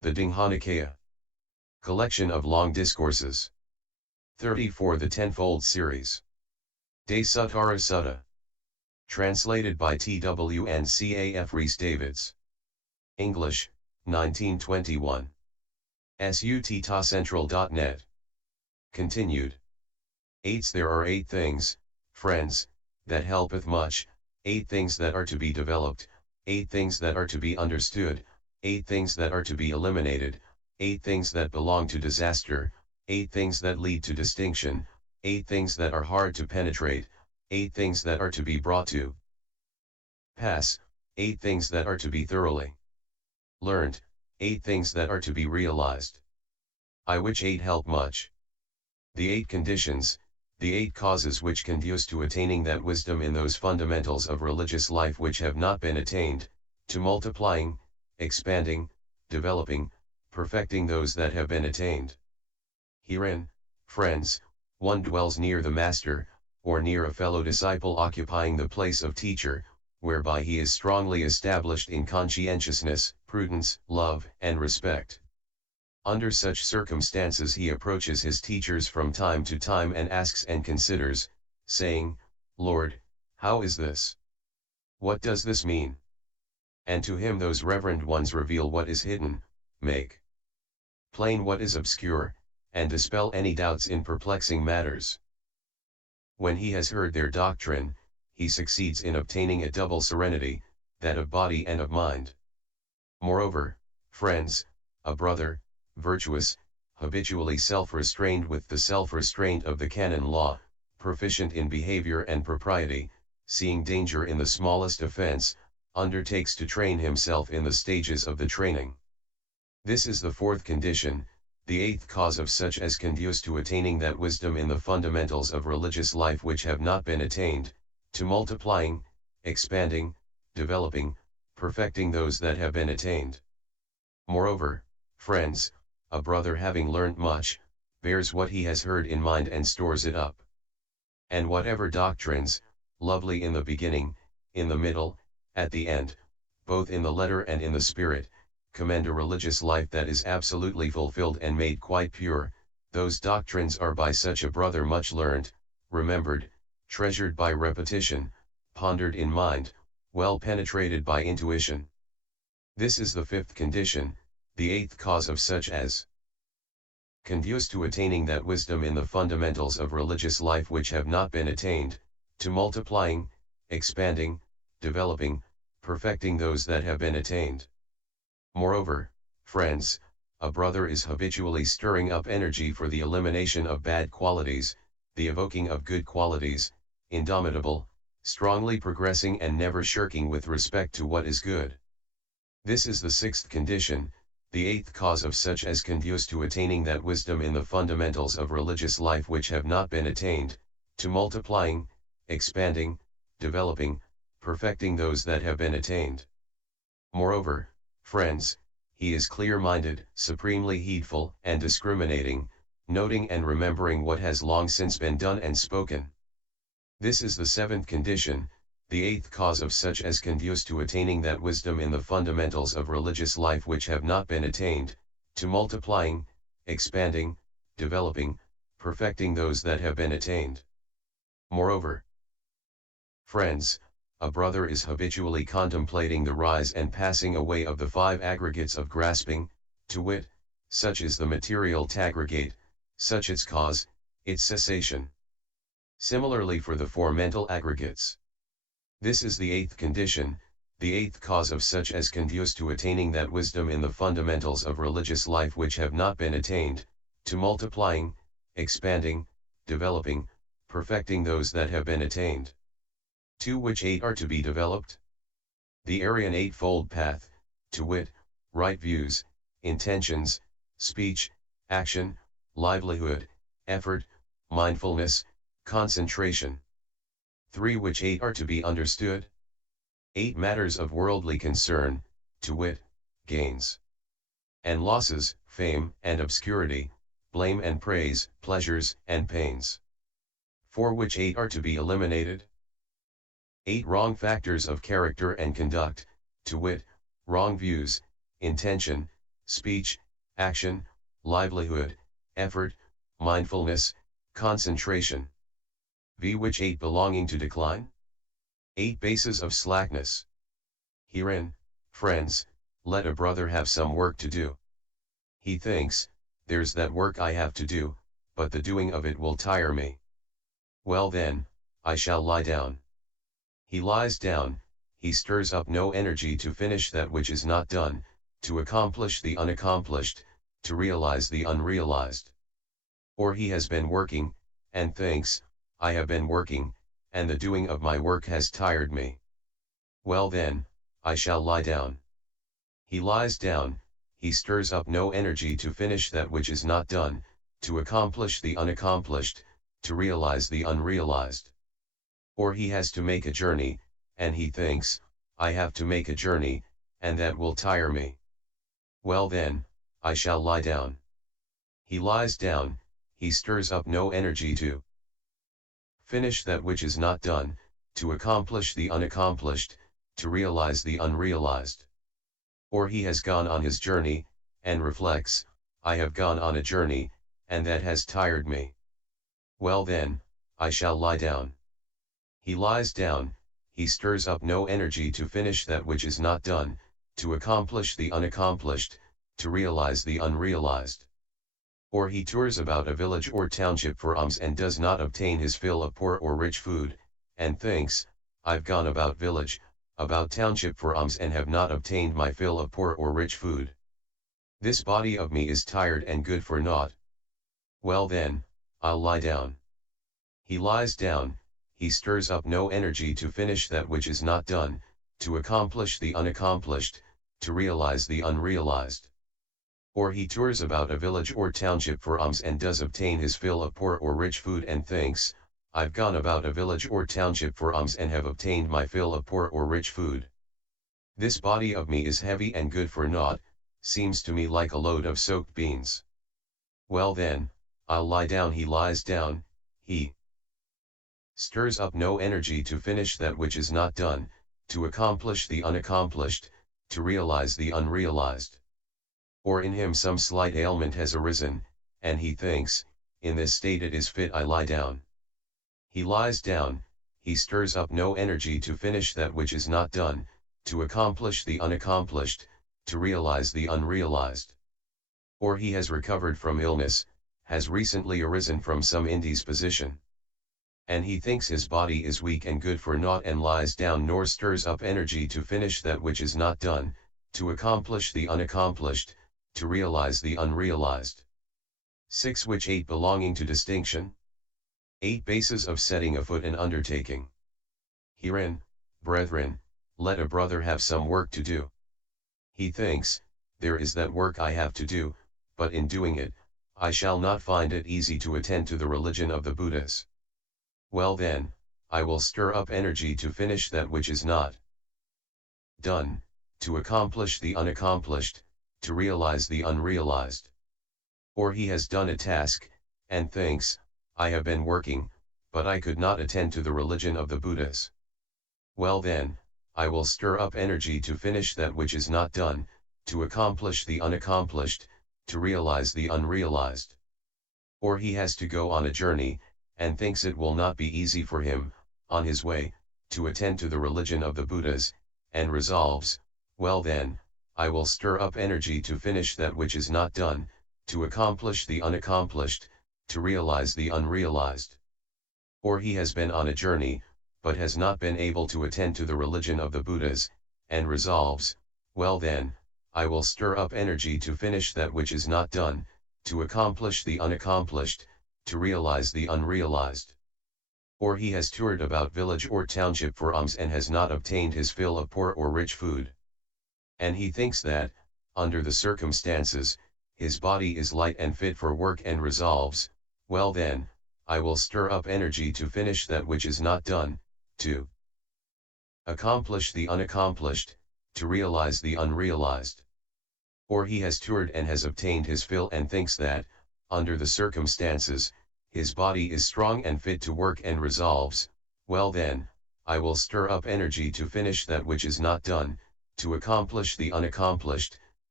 The Digha Nikaya. Collection of Long Discourses. 34 The Tenfold Series. Dasuttara Sutta. Translated by T.W. and C.A.F. Rhys Davids. English, 1921. Suttacentral.net. Continued. 8 There are 8 things, friends, that helpeth much, 8 things that are to be developed, 8 things that are to be understood, 8 things that are to be eliminated, 8 things that belong to disaster, 8 things that lead to distinction, 8 things that are hard to penetrate, 8 things that are to be brought to pass, 8 things that are to be thoroughly learned, 8 things that are to be realized. I which 8 help much. The 8 conditions, the 8 causes which conduce to attaining that wisdom in those fundamentals of religious life which have not been attained, to multiplying, expanding, developing, perfecting those that have been attained. Herein, friends, one dwells near the master, or near a fellow disciple occupying the place of teacher, whereby he is strongly established in conscientiousness, prudence, love, and respect. Under such circumstances he approaches his teachers from time to time and asks and considers, saying, Lord, how is this? What does this mean? And to him those reverend ones reveal what is hidden, make plain what is obscure, and dispel any doubts in perplexing matters. When he has heard their doctrine, he succeeds in obtaining a double serenity, that of body and of mind. Moreover, friends, a brother, virtuous, habitually self-restrained with the self-restraint of the canon law, proficient in behavior and propriety, seeing danger in the smallest offense, undertakes to train himself in the stages of the training. This is the 4th condition, the 8th cause of such as conduce to attaining that wisdom in the fundamentals of religious life which have not been attained, to multiplying, expanding, developing, perfecting those that have been attained. Moreover, friends, a brother having learnt much, bears what he has heard in mind and stores it up. And whatever doctrines, lovely in the beginning, in the middle, at the end, both in the letter and in the spirit, commend a religious life that is absolutely fulfilled and made quite pure, those doctrines are by such a brother much learned, remembered, treasured by repetition, pondered in mind, well penetrated by intuition. This is the 5th condition, the 8th cause of such as conduce to attaining that wisdom in the fundamentals of religious life which have not been attained, to multiplying, expanding, developing, perfecting those that have been attained. Moreover, friends, a brother is habitually stirring up energy for the elimination of bad qualities, the evoking of good qualities, indomitable, strongly progressing and never shirking with respect to what is good. This is the 6th condition, the 8th cause of such as conduce to attaining that wisdom in the fundamentals of religious life which have not been attained, to multiplying, expanding, developing, perfecting those that have been attained. Moreover, friends, he is clear-minded, supremely heedful and discriminating, noting and remembering what has long since been done and spoken. This is the 7th condition, the 8th cause of such as conduce to attaining that wisdom in the fundamentals of religious life which have not been attained, to multiplying, expanding, developing, perfecting those that have been attained. Moreover, friends, a brother is habitually contemplating the rise and passing away of the 5 aggregates of grasping, to wit, such is the material taggregate, such its cause, its cessation. Similarly for the 4 mental aggregates. This is the 8th condition, the 8th cause of such as conduce to attaining that wisdom in the fundamentals of religious life which have not been attained, to multiplying, expanding, developing, perfecting those that have been attained. To which 8 are to be developed? The Aryan Eightfold Path, to wit, right views, intentions, speech, action, livelihood, effort, mindfulness, concentration. 3 which 8 are to be understood? 8 matters of worldly concern, to wit, gains and losses, fame and obscurity, blame and praise, pleasures and pains. 4 which 8 are to be eliminated? 8 wrong factors of character and conduct, to wit, wrong views, intention, speech, action, livelihood, effort, mindfulness, concentration. V. Which 8 belonging to decline? 8 bases of slackness. Herein, friends, let a brother have some work to do. He thinks, there's that work I have to do, but the doing of it will tire me. Well then, I shall lie down. He lies down, he stirs up no energy to finish that which is not done, to accomplish the unaccomplished, to realize the unrealized. Or he has been working, and thinks, I have been working, and the doing of my work has tired me. Well then, I shall lie down. He lies down, he stirs up no energy to finish that which is not done, to accomplish the unaccomplished, to realize the unrealized. Or he has to make a journey, and he thinks, I have to make a journey, and that will tire me. Well then, I shall lie down. He lies down, he stirs up no energy to finish that which is not done, to accomplish the unaccomplished, to realize the unrealized. Or he has gone on his journey, and reflects, I have gone on a journey, and that has tired me. Well then, I shall lie down. He lies down, he stirs up no energy to finish that which is not done, to accomplish the unaccomplished, to realize the unrealized. Or he tours about a village or township for alms and does not obtain his fill of poor or rich food, and thinks, I've gone about village, about township for alms and have not obtained my fill of poor or rich food. This body of me is tired and good for naught. Well then, I'll lie down. He lies down, he stirs up no energy to finish that which is not done, to accomplish the unaccomplished, to realize the unrealized. Or he tours about a village or township for alms and does obtain his fill of poor or rich food and thinks, I've gone about a village or township for alms and have obtained my fill of poor or rich food. This body of me is heavy and good for naught, seems to me like a load of soaked beans. Well then, I'll lie down. He lies down, he stirs up no energy to finish that which is not done, to accomplish the unaccomplished, to realize the unrealized. Or in him some slight ailment has arisen, and he thinks, in this state it is fit I lie down. He lies down, he stirs up no energy to finish that which is not done, to accomplish the unaccomplished, to realize the unrealized. Or he has recovered from illness, has recently arisen from some indisposition. And he thinks his body is weak and good for naught and lies down nor stirs up energy to finish that which is not done, to accomplish the unaccomplished, to realize the unrealized. 6. Which 8 belonging to distinction? 8 bases of setting afoot an undertaking. Herein, brethren, let a brother have some work to do. He thinks, there is that work I have to do, but in doing it, I shall not find it easy to attend to the religion of the Buddhas. Well then, I will stir up energy to finish that which is not done, to accomplish the unaccomplished, to realize the unrealized. Or he has done a task, and thinks, I have been working, but I could not attend to the religion of the Buddhas. Well then, I will stir up energy to finish that which is not done, to accomplish the unaccomplished, to realize the unrealized. Or he has to go on a journey, and thinks it will not be easy for him, on his way, to attend to the religion of the Buddhas, and resolves, well then, I will stir up energy to finish that which is not done, to accomplish the unaccomplished, to realize the unrealized. Or he has been on a journey, but has not been able to attend to the religion of the Buddhas, and resolves, well then, I will stir up energy to finish that which is not done, to accomplish the unaccomplished, to realize the unrealized. Or he has toured about village or township for alms and has not obtained his fill of poor or rich food. And he thinks that, under the circumstances, his body is light and fit for work and resolves, well then, I will stir up energy to finish that which is not done, to accomplish the unaccomplished, to realize the unrealized. Or he has toured and has obtained his fill and thinks that, under the circumstances, his body is strong and fit to work and resolves, well then, I will stir up energy to finish that which is not done, to accomplish the unaccomplished,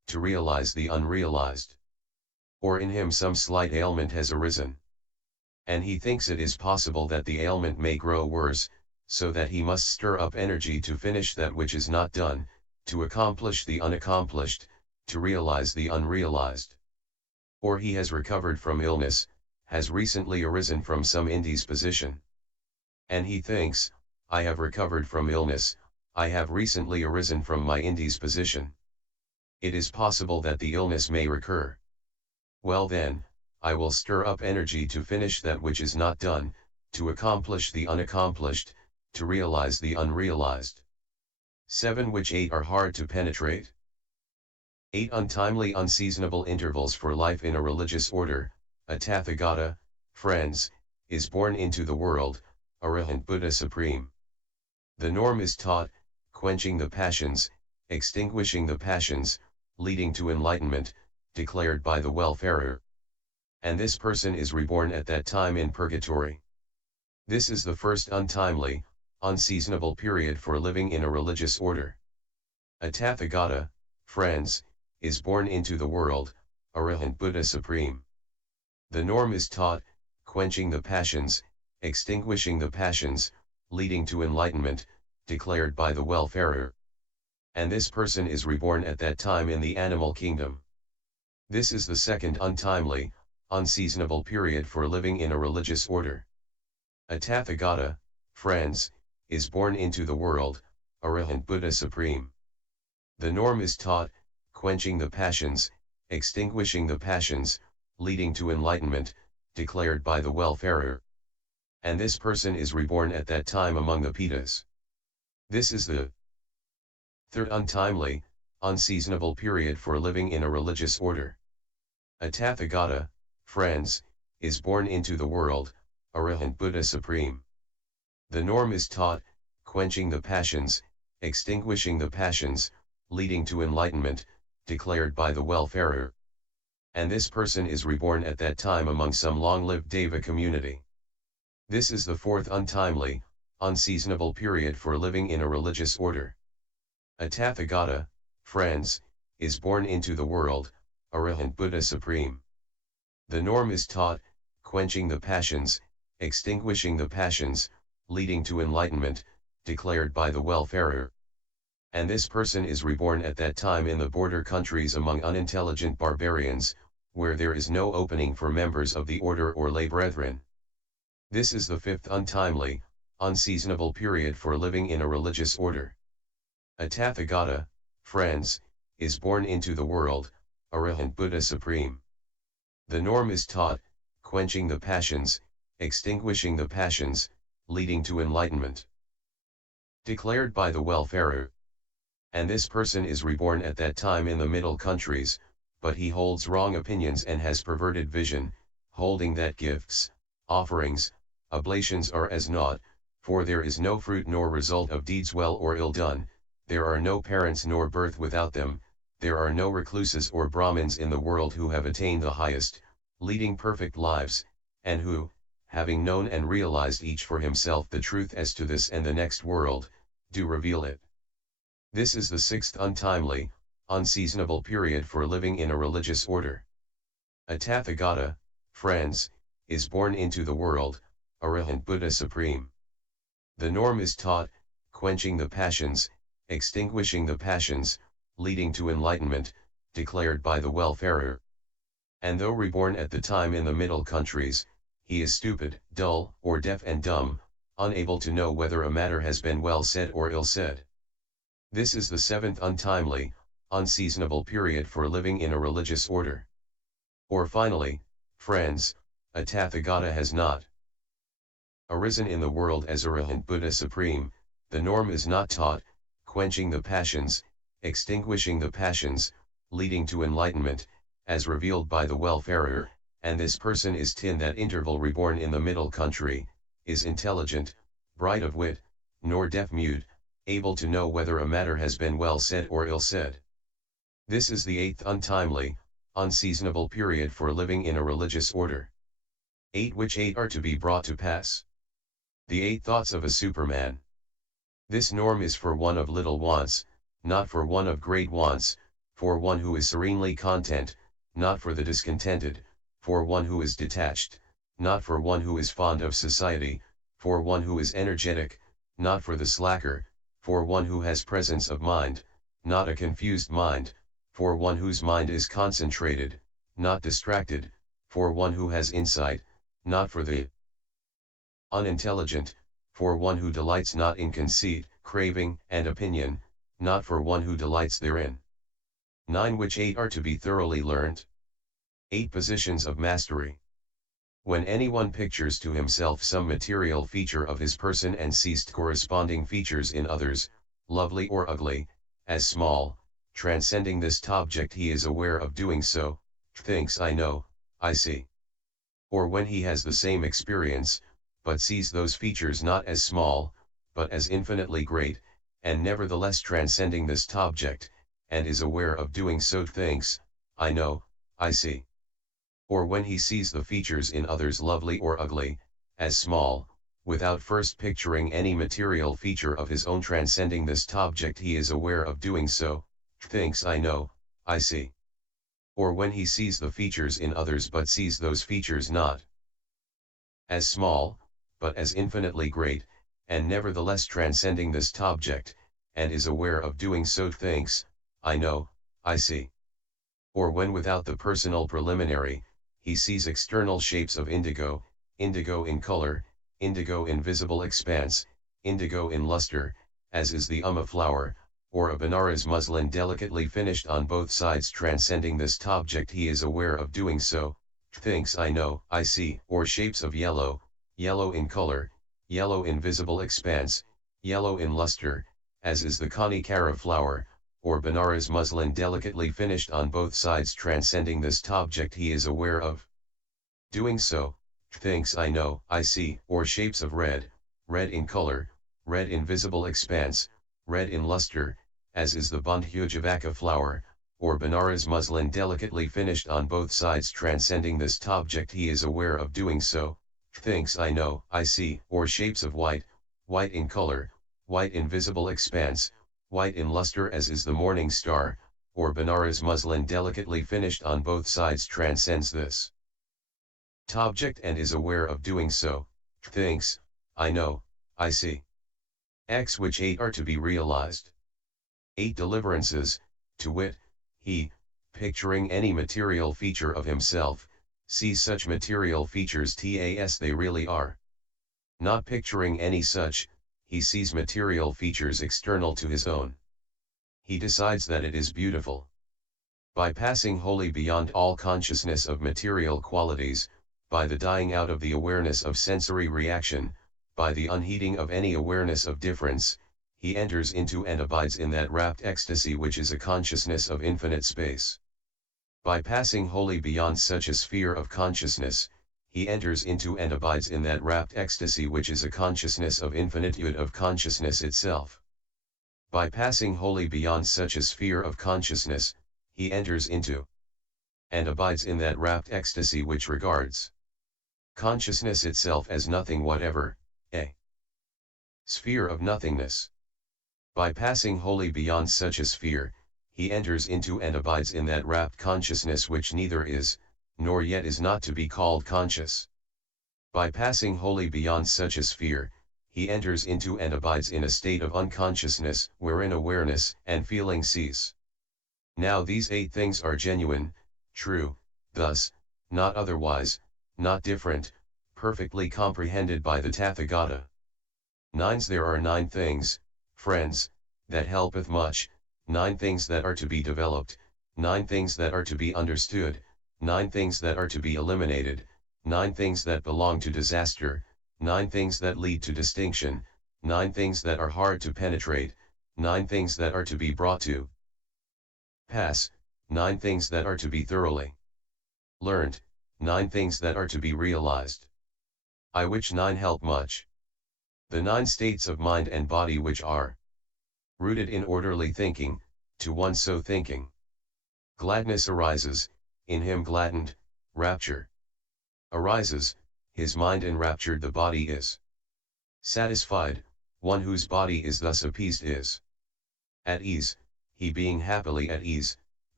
to realize the unrealized. Or in him some slight ailment has arisen. And he thinks it is possible that the ailment may grow worse, so that he must stir up energy to finish that which is not done, to accomplish the unaccomplished, to realize the unrealized. Or he has recovered from illness, has recently arisen from some indisposition. And he thinks, I have recovered from illness, I have recently arisen from my indisposition. It is possible that the illness may recur. Well then, I will stir up energy to finish that which is not done, to accomplish the unaccomplished, to realize the unrealized. 7. Which 8 are hard to penetrate? 8 untimely unseasonable intervals for life in a religious order. A Tathagata, friends, is born into the world, Arahant Buddha Supreme. The norm is taught, quenching the passions, extinguishing the passions, leading to enlightenment, declared by the welfarer. And this person is reborn at that time in purgatory. This is the first untimely, unseasonable period for living in a religious order. A Tathagata, friends, is born into the world, Arahant Buddha Supreme. The norm is taught, quenching the passions, extinguishing the passions, leading to enlightenment, declared by the welfarer. And this person is reborn at that time in the animal kingdom. This is the second untimely, unseasonable period for living in a religious order. A Tathagata, friends, is born into the world, Arahant Buddha Supreme. The norm is taught, quenching the passions, extinguishing the passions, leading to enlightenment, declared by the welfarer. And this person is reborn at that time among the Pitas. This is the third untimely, unseasonable period for living in a religious order. A Tathagata, friends, is born into the world, Arahant Buddha Supreme. The norm is taught, quenching the passions, extinguishing the passions, leading to enlightenment, declared by the welfarer. And this person is reborn at that time among some long-lived Deva community. This is the fourth untimely, unseasonable period for living in a religious order. A Tathagata, friends, is born into the world, Arahant Buddha Supreme. The norm is taught, quenching the passions, extinguishing the passions, leading to enlightenment, declared by the welfarer. And this person is reborn at that time in the border countries among unintelligent barbarians, where there is no opening for members of the order or lay brethren. This is the fifth untimely, unseasonable period for living in a religious order. A Tathagata, friends, is born into the world, Arahant Buddha Supreme. The norm is taught, quenching the passions, extinguishing the passions, leading to enlightenment, declared by the welfarer. And this person is reborn at that time in the middle countries, but he holds wrong opinions and has perverted vision, holding that gifts, offerings, oblations are as naught, for there is no fruit nor result of deeds well or ill done, there are no parents nor birth without them, there are no recluses or Brahmins in the world who have attained the highest, leading perfect lives, and who, having known and realized each for himself the truth as to this and the next world, do reveal it. This is the sixth untimely, unseasonable period for living in a religious order. A Tathagata, friends, is born into the world, Arahant Buddha Supreme. The norm is taught, quenching the passions, extinguishing the passions, leading to enlightenment, declared by the welfarer. And though reborn at the time in the middle countries, he is stupid, dull, or deaf and dumb, unable to know whether a matter has been well said or ill said. This is the seventh untimely, unseasonable period for living in a religious order. Or finally, friends, a Tathagata has not arisen in the world as Arahant Buddha Supreme, the norm is not taught, quenching the passions, extinguishing the passions, leading to enlightenment, as revealed by the welfarer, and this person is in that interval reborn in the middle country, is intelligent, bright of wit, nor deaf-mute, able to know whether a matter has been well said or ill said. This is the eighth untimely, unseasonable period for living in a religious order. 8. Which 8 are to be brought to pass? The 8 thoughts of a Superman. This norm is for one of little wants, not for one of great wants, for one who is serenely content, not for the discontented, for one who is detached, not for one who is fond of society, for one who is energetic, not for the slacker, for one who has presence of mind, not a confused mind, for one whose mind is concentrated, not distracted, for one who has insight, not for the unintelligent, for one who delights not in conceit, craving, and opinion, not for one who delights therein. 9. Which 8 are to be thoroughly learned? 8 positions of mastery. When anyone pictures to himself some material feature of his person and sees corresponding features in others, lovely or ugly, as small, transcending this object, he is aware of doing so, thinks I know, I see. Or when he has the same experience, but sees those features not as small, but as infinitely great, and nevertheless transcending this object, and is aware of doing so, thinks, I know, I see. Or when he sees the features in others lovely or ugly, as small, without first picturing any material feature of his own transcending this object, he is aware of doing so, thinks I know, I see. Or when he sees the features in others but sees those features not as small, but as infinitely great, and nevertheless transcending this object, and is aware of doing so, thinks, I know, I see. Or when without the personal preliminary, he sees external shapes of indigo, indigo in color, indigo in visible expanse, indigo in luster, as is the flower, or a Benares muslin delicately finished on both sides transcending this object, he is aware of doing so, thinks I know, I see. Or shapes of yellow, yellow in color, yellow in visible expanse, yellow in luster, as is the Kanikara flower, or Benares muslin delicately finished on both sides transcending this object, he is aware of doing so, thinks I know, I see. Or shapes of red, red in color, red in visible expanse, red in luster, as is the Buddhajavaka flower, or Benares muslin delicately finished on both sides transcending this object, he is aware of doing so, thinks I know, I see. Or shapes of white, white in color, white in visible expanse, white in luster, as is the morning star, or Benares muslin delicately finished on both sides transcends this object and is aware of doing so, thinks, I know, I see. X. Which 8 are to be realized? 8 deliverances, to wit, he, picturing any material feature of himself, sees such material features as they really are. Not picturing any such, he sees material features external to his own. He decides that it is beautiful. By passing wholly beyond all consciousness of material qualities, by the dying out of the awareness of sensory reaction, by the unheeding of any awareness of difference, he enters into and abides in that rapt ecstasy which is a consciousness of infinite space. By passing wholly beyond such a sphere of consciousness, he enters into and abides in that rapt ecstasy which is a consciousness of infinitude of consciousness itself. By passing wholly beyond such a sphere of consciousness, he enters into and abides in that rapt ecstasy which regards consciousness itself as nothing whatever, a sphere of nothingness. By passing wholly beyond such a sphere, he enters into and abides in that rapt consciousness which neither is, nor yet is not to be called conscious. By passing wholly beyond such a sphere, he enters into and abides in a state of unconsciousness, wherein awareness and feeling cease. Now these 8 things are genuine, true, thus, not otherwise, not different, perfectly comprehended by the Tathagata. 9. There are 9 things, friends, that helpeth much, 9 things that are to be developed, 9 things that are to be understood, 9 things that are to be eliminated, 9 things that belong to disaster, 9 things that lead to distinction, 9 things that are hard to penetrate, 9 things that are to be brought to pass, 9 things that are to be thoroughly learned, 9 things that are to be realized. I which 9 help much. The 9 states of mind and body which are rooted in orderly thinking, to one so thinking. Gladness arises, in him gladdened, rapture arises, his mind enraptured, the body is satisfied, one whose body is thus appeased is at ease, he being happily at ease,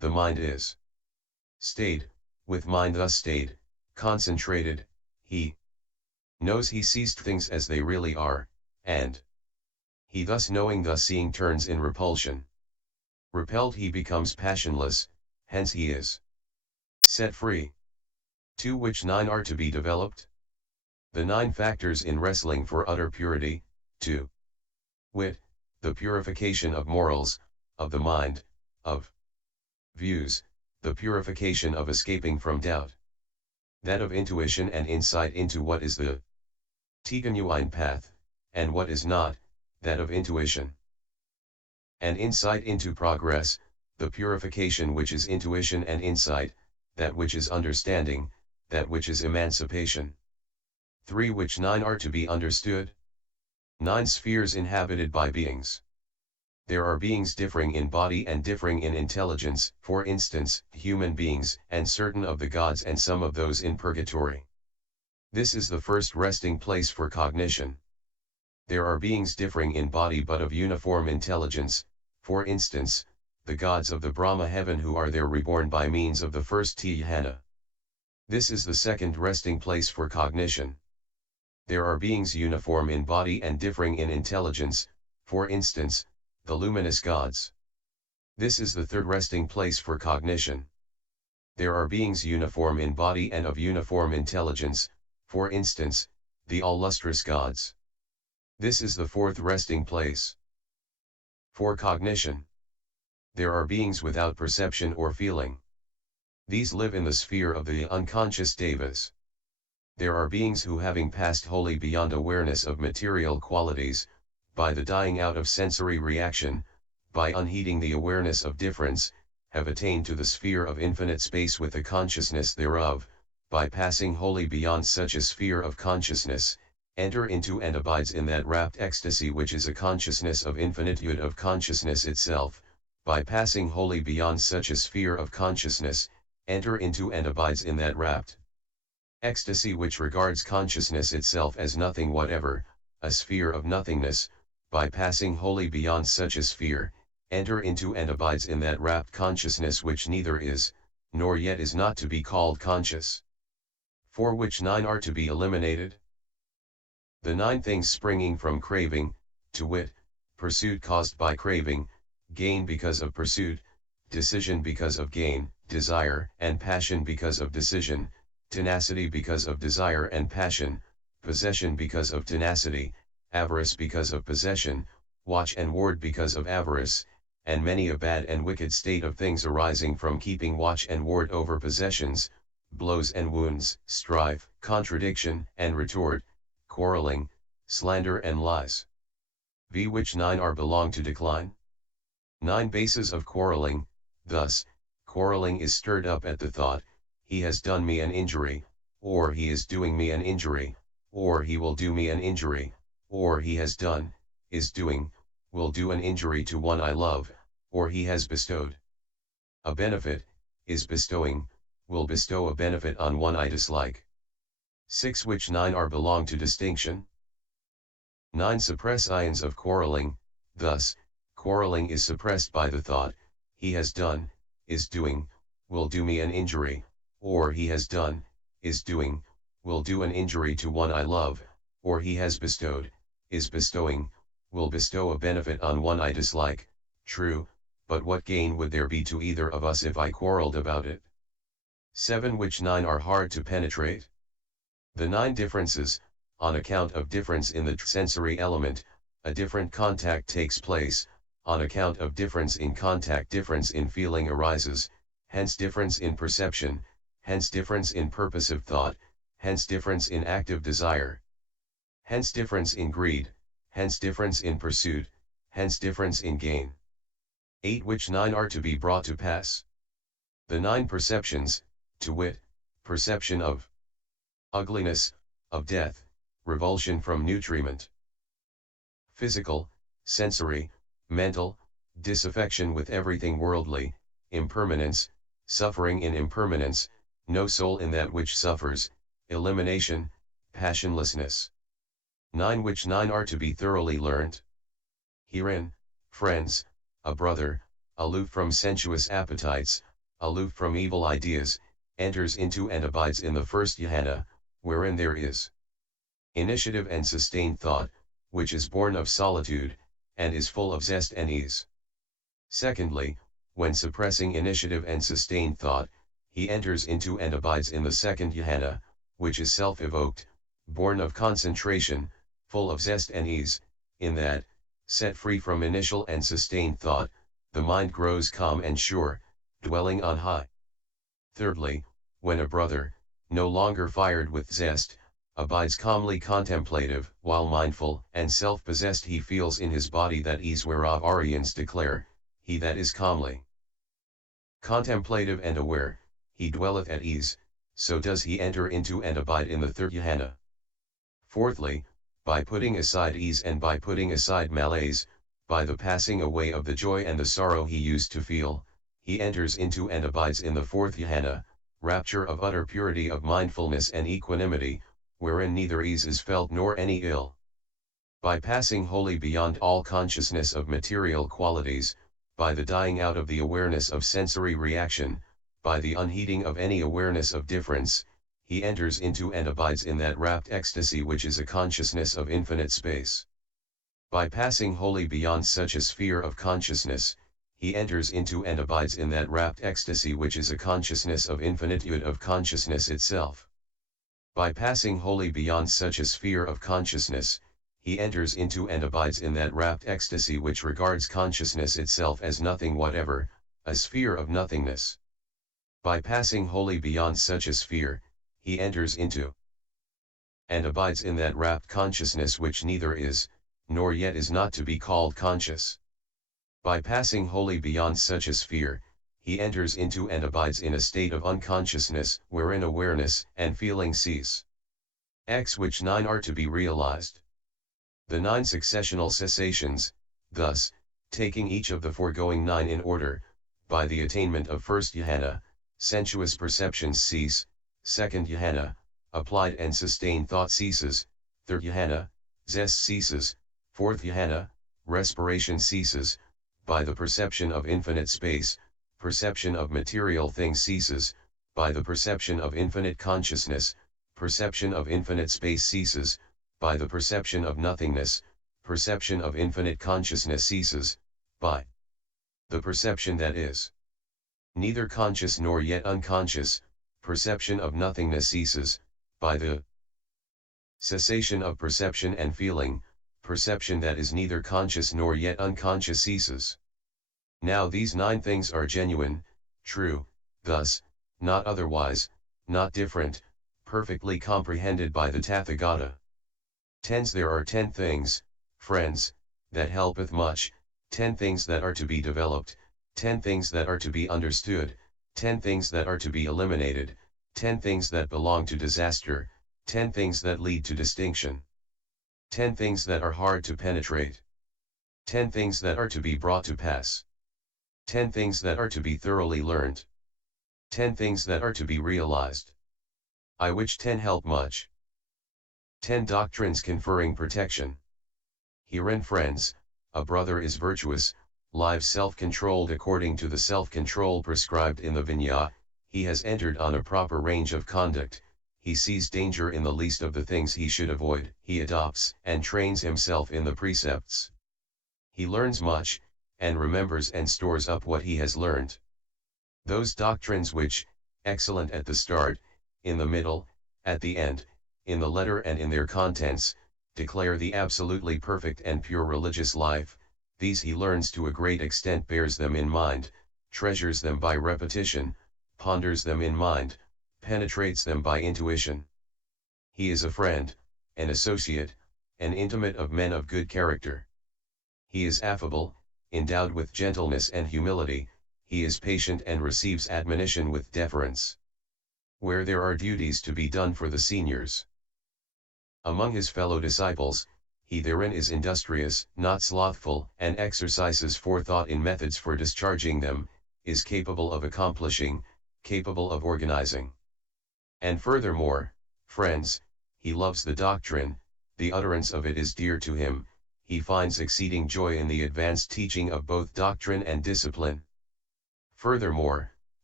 the mind is stayed, with mind thus stayed, concentrated, he knows he sees things as they really are, and he thus knowing thus seeing turns in repulsion. Repelled he becomes passionless, hence he is set free. 2. Which 9 are to be developed? The 9 factors in wrestling for utter purity, to wit, the purification of morals, of the mind, of views, the purification of escaping from doubt, that of intuition and insight into what is the genuine path, and what is not, that of intuition and insight into progress, the purification which is intuition and insight, that which is understanding, that which is emancipation. 3. Which 9 are to be understood? 9 spheres inhabited by beings. There are beings differing in body and differing in intelligence, for instance, human beings, and certain of the gods and some of those in purgatory. This is the first resting place for cognition. There are beings differing in body but of uniform intelligence, for instance, the gods of the Brahma heaven who are there reborn by means of the first dhyana. This is the second resting place for cognition. There are beings uniform in body and differing in intelligence, for instance, the luminous gods. This is the third resting place for cognition. There are beings uniform in body and of uniform intelligence, for instance, the all-lustrous gods. This is the fourth resting place for cognition. There are beings without perception or feeling. These live in the sphere of the unconscious devas. There are beings who, having passed wholly beyond awareness of material qualities, by the dying out of sensory reaction, by unheeding the awareness of difference, have attained to the sphere of infinite space with the consciousness thereof, by passing wholly beyond such a sphere of consciousness, enter into and abides in that rapt ecstasy which is a consciousness of infinitude of consciousness itself, by passing wholly beyond such a sphere of consciousness, enter into and abides in that rapt ecstasy which regards consciousness itself as nothing whatever, a sphere of nothingness, by passing wholly beyond such a sphere, enter into and abides in that rapt consciousness which neither is, nor yet is not to be called conscious. 4. Which 9 are to be eliminated? The 9 things springing from craving, to wit, pursuit caused by craving, gain because of pursuit, decision because of gain, desire and passion because of decision, tenacity because of desire and passion, possession because of tenacity, avarice because of possession, watch and ward because of avarice, and many a bad and wicked state of things arising from keeping watch and ward over possessions, blows and wounds, strife, contradiction and retort, quarreling, slander and lies. V. Which 9 are belong to decline? 9 bases of quarreling. Thus, quarreling is stirred up at the thought, he has done me an injury, or he is doing me an injury, or he will do me an injury, or he has done, is doing, will do an injury to one I love, or he has bestowed a benefit, is bestowing, will bestow a benefit on one I dislike. 6. Which 9 are belong to distinction? 9 suppress ions of quarreling. Thus, quarreling is suppressed by the thought, he has done, is doing, will do me an injury, or he has done, is doing, will do an injury to one I love, or he has bestowed, is bestowing, will bestow a benefit on one I dislike. True, but what gain would there be to either of us if I quarreled about it? 7. Which 9 are hard to penetrate? The 9 differences. On account of difference in the sensory element, a different contact takes place. On account of difference in contact, difference in feeling arises, hence difference in perception, hence difference in purposive thought, hence difference in active desire, hence difference in greed, hence difference in pursuit, hence difference in gain. 8. Which 9 are to be brought to pass? The 9 perceptions, to wit, perception of ugliness, of death, revulsion from nutriment, physical, sensory, mental, disaffection with everything worldly, impermanence, suffering in impermanence, no soul in that which suffers, elimination, passionlessness. 9. Which 9 are to be thoroughly learnt? Herein, friends, a brother, aloof from sensuous appetites, aloof from evil ideas, enters into and abides in the first dhyana, wherein there is initiative and sustained thought, which is born of solitude, and is full of zest and ease. Secondly, when suppressing initiative and sustained thought, he enters into and abides in the second dhyana, which is self-evoked, born of concentration, full of zest and ease, in that, set free from initial and sustained thought, the mind grows calm and sure, dwelling on high. Thirdly, when a brother, no longer fired with zest, abides calmly contemplative, while mindful and self-possessed he feels in his body that ease whereof Aryans declare, he that is calmly contemplative and aware, he dwelleth at ease, so does he enter into and abide in the third dhyana. Fourthly, by putting aside ease and by putting aside malaise, by the passing away of the joy and the sorrow he used to feel, he enters into and abides in the fourth dhyana, rapture of utter purity of mindfulness and equanimity, wherein neither ease is felt nor any ill. By passing wholly beyond all consciousness of material qualities, by the dying out of the awareness of sensory reaction, by the unheeding of any awareness of difference, he enters into and abides in that rapt ecstasy which is a consciousness of infinite space. By passing wholly beyond such a sphere of consciousness, he enters into and abides in that rapt ecstasy which is a consciousness of infinitude of consciousness itself. By passing wholly beyond such a sphere of consciousness, he enters into and abides in that rapt ecstasy which regards consciousness itself as nothing whatever, a sphere of nothingness. By passing wholly beyond such a sphere, he enters into and abides in that rapt consciousness which neither is, nor yet is not to be called conscious. By passing wholly beyond such a sphere, he enters into and abides in a state of unconsciousness, wherein awareness and feeling cease. X which 9 are to be realized. The 9 successional cessations, thus, taking each of the foregoing 9 in order, by the attainment of first dhyana, sensuous perceptions cease, second dhyana, applied and sustained thought ceases, third dhyana, zest ceases, fourth dhyana, respiration ceases, by the perception of infinite space, perception of material things ceases, by the perception of infinite consciousness, perception of infinite space ceases, by the perception of nothingness, perception of infinite consciousness ceases, by the perception that is neither conscious nor yet unconscious, perception of nothingness ceases, by the cessation of perception and feeling, perception that is neither conscious nor yet unconscious ceases. Now these 9 things are genuine, true, thus, not otherwise, not different, perfectly comprehended by the Tathagata. Tens there are 10 things, friends, that helpeth much, 10 things that are to be developed, 10 things that are to be understood, 10 things that are to be eliminated, 10 things that belong to disaster, 10 things that lead to distinction, 10 things that are hard to penetrate, 10 things that are to be brought to pass, 10 things that are to be thoroughly learned, 10 things that are to be realized. I which 10 help much. 10 doctrines conferring protection. Herein, friends, a brother is virtuous, lives self-controlled according to the self-control prescribed in the Vinaya, he has entered on a proper range of conduct, he sees danger in the least of the things he should avoid, he adopts and trains himself in the precepts. He learns much, and remembers and stores up what he has learned. Those doctrines which, excellent at the start, in the middle, at the end, in the letter and in their contents, declare the absolutely perfect and pure religious life, these he learns to a great extent, bears them in mind, treasures them by repetition, ponders them in mind, penetrates them by intuition. He is a friend, an associate, an intimate of men of good character. He is affable, endowed with gentleness and humility, he is patient and receives admonition with deference. Where there are duties to be done for the seniors among his fellow disciples, he therein is industrious, not slothful, and exercises forethought in methods for discharging them, is capable of accomplishing, capable of organizing. And furthermore, friends, he loves the doctrine, the utterance of it is dear to him, he finds exceeding joy in the advanced teaching of both doctrine and discipline. Furthermore,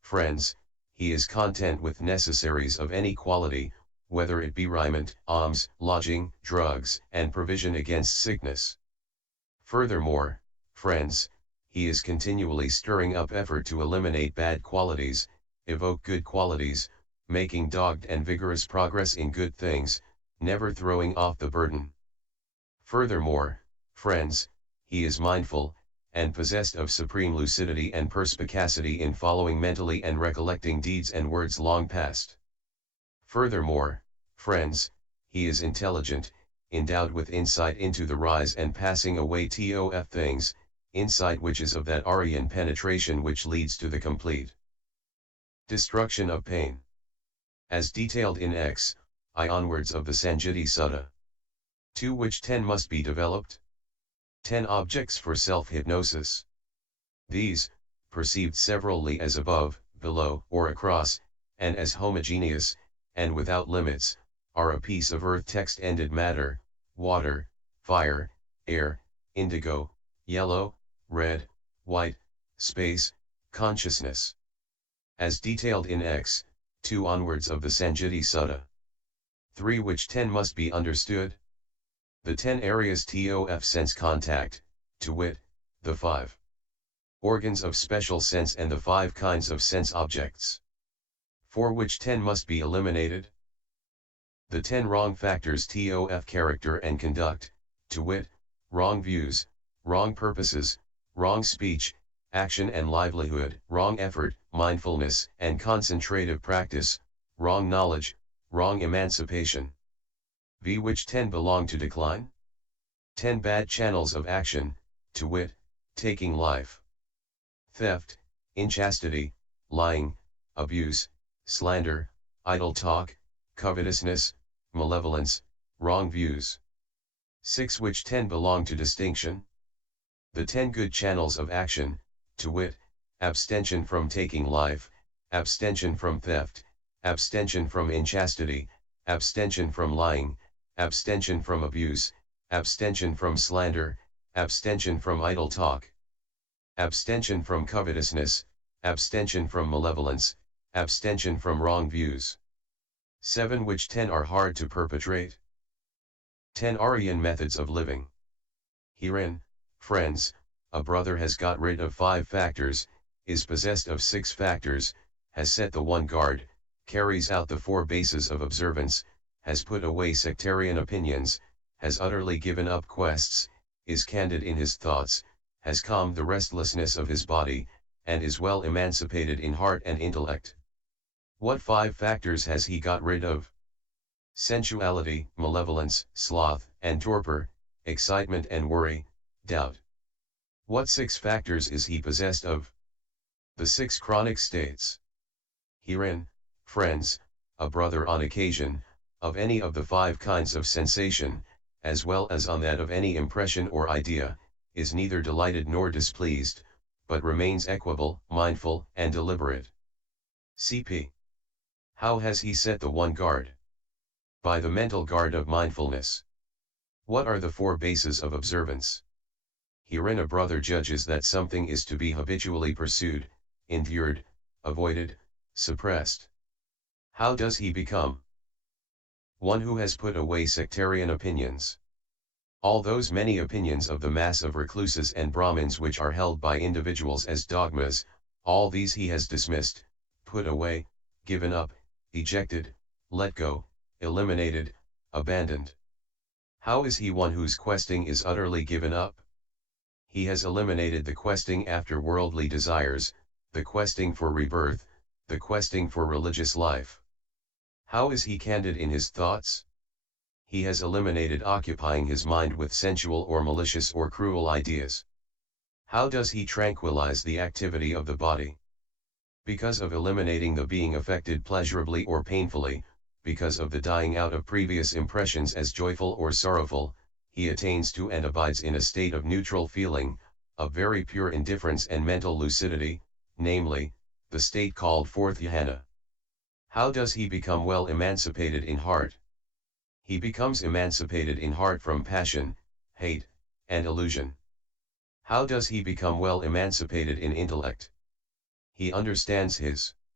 friends, he is content with necessaries of any quality, whether it be raiment, alms, lodging, drugs, and provision against sickness. Furthermore, friends, he is continually stirring up effort to eliminate bad qualities, evoke good qualities, making dogged and vigorous progress in good things, never throwing off the burden. Furthermore, friends, he is mindful, and possessed of supreme lucidity and perspicacity in following mentally and recollecting deeds and words long past. Furthermore, friends, he is intelligent, endowed with insight into the rise and passing away of things, insight which is of that Aryan penetration which leads to the complete destruction of pain. As detailed in X.I. onwards of the Sanjiti Sutta. To which 10 must be developed. 10 objects for self-hypnosis. These, perceived severally as above, below, or across, and as homogeneous, and without limits, are a piece of earth text-ended matter, water, fire, air, indigo, yellow, red, white, space, consciousness. As detailed in X.2 onwards of the Sanjiti Sutta. 3 which 10 must be understood. The 10 areas of sense contact, to wit, the 5 organs of special sense and the 5 kinds of sense objects. 4 which 10 must be eliminated. The 10 wrong factors of character and conduct, to wit, wrong views, wrong purposes, wrong speech, action and livelihood, wrong effort, mindfulness and concentrative practice, wrong knowledge, wrong emancipation. V which 10 belong to decline? 10 bad channels of action, to wit, taking life, theft, inchastity, lying, abuse, slander, idle talk, covetousness, malevolence, wrong views. 6 which 10 belong to distinction? The 10 good channels of action, to wit, abstention from taking life, abstention from theft, abstention from inchastity, abstention from lying, abstention from abuse, abstention from slander, abstention from idle talk, abstention from covetousness, abstention from malevolence, abstention from wrong views. 7 which 10 are hard to perpetrate. 10 Aryan methods of living. Herein, friends, a brother has got rid of 5 factors, is possessed of 6 factors, has set the 1 guard, carries out the 4 bases of observance, has put away sectarian opinions, has utterly given up quests, is candid in his thoughts, has calmed the restlessness of his body, and is well emancipated in heart and intellect. What 5 factors has he got rid of? Sensuality, malevolence, sloth, and torpor, excitement and worry, doubt. What 6 factors is he possessed of? The 6 chronic states. Herein, friends, a brother on occasion, of any of the 5 kinds of sensation, as well as on that of any impression or idea, is neither delighted nor displeased, but remains equable, mindful, and deliberate. Cp. How has he set the 1 guard? By the mental guard of mindfulness. What are the 4 bases of observance? Herein a brother judges that something is to be habitually pursued, endured, avoided, suppressed. How does he become? One who has put away sectarian opinions. All those many opinions of the mass of recluses and Brahmins which are held by individuals as dogmas, all these he has dismissed, put away, given up, ejected, let go, eliminated, abandoned. How is he one whose questing is utterly given up? He has eliminated the questing after worldly desires, the questing for rebirth, the questing for religious life. How is he candid in his thoughts? He has eliminated occupying his mind with sensual or malicious or cruel ideas. How does he tranquilize the activity of the body? Because of eliminating the being affected pleasurably or painfully, because of the dying out of previous impressions as joyful or sorrowful, he attains to and abides in a state of neutral feeling, of very pure indifference and mental lucidity, namely, the state called fourth jhana. How does he become well emancipated in heart? He becomes emancipated in heart from passion, hate, and illusion. How does he become well emancipated in intellect? He understands his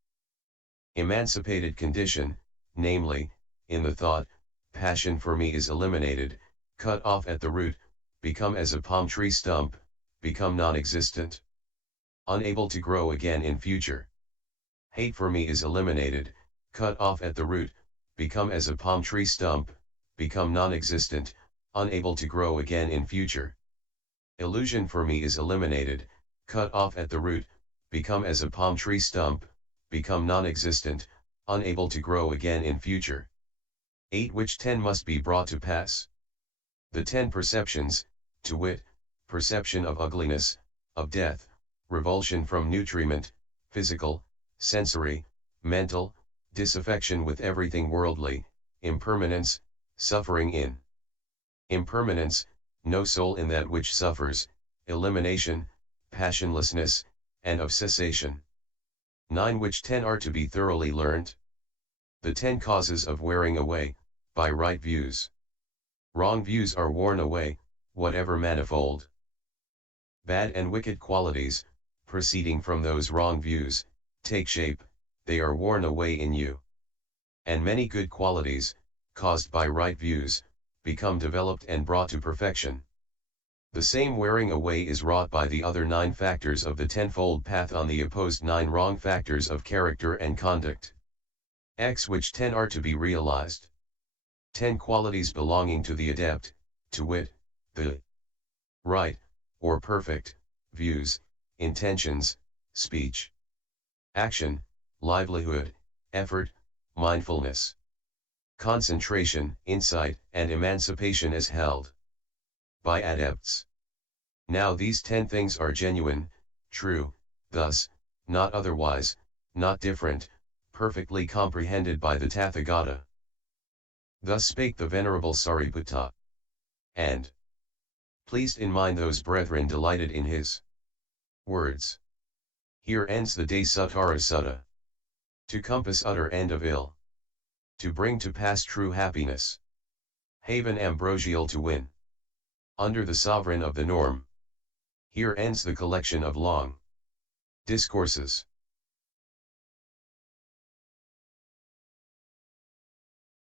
Emancipated condition, namely, in the thought, passion for me is eliminated, cut off at the root, become as a palm tree stump, become non-existent. Unable to grow again in future. Hate for me is eliminated, cut off at the root, become as a palm tree stump, become non-existent, unable to grow again in future. Illusion for me is eliminated, cut off at the root, become as a palm tree stump, become non-existent, unable to grow again in future. 8 which 10 must be brought to pass. The 10 perceptions, to wit, perception of ugliness, of death, revulsion from nutriment, physical, sensory, mental, disaffection with everything worldly, impermanence, suffering in impermanence, no soul in that which suffers, elimination, passionlessness, and of cessation. 9 which 10 are to be thoroughly learned. The 10 causes of wearing away, by right views. Wrong views are worn away, whatever manifold. Bad and wicked qualities, proceeding from those wrong views, take shape, they are worn away in you. And many good qualities, caused by right views, become developed and brought to perfection. The same wearing away is wrought by the other 9 factors of the tenfold path on the opposed 9 wrong factors of character and conduct. X which 10 are to be realized. 10 qualities belonging to the adept, to wit, the right, or perfect, views, intentions, speech, action, livelihood, effort, mindfulness, concentration, insight, and emancipation as held by adepts. Now these 10 things are genuine, true, thus, not otherwise, not different, perfectly comprehended by the Tathagata. Thus spake the Venerable Sariputta. And pleased in mind those brethren delighted in his words. Here ends the Dasuttara Sutta. To compass utter end of ill. To bring to pass true happiness. Haven ambrosial to win. Under the sovereign of the norm. Here ends the collection of Long Discourses.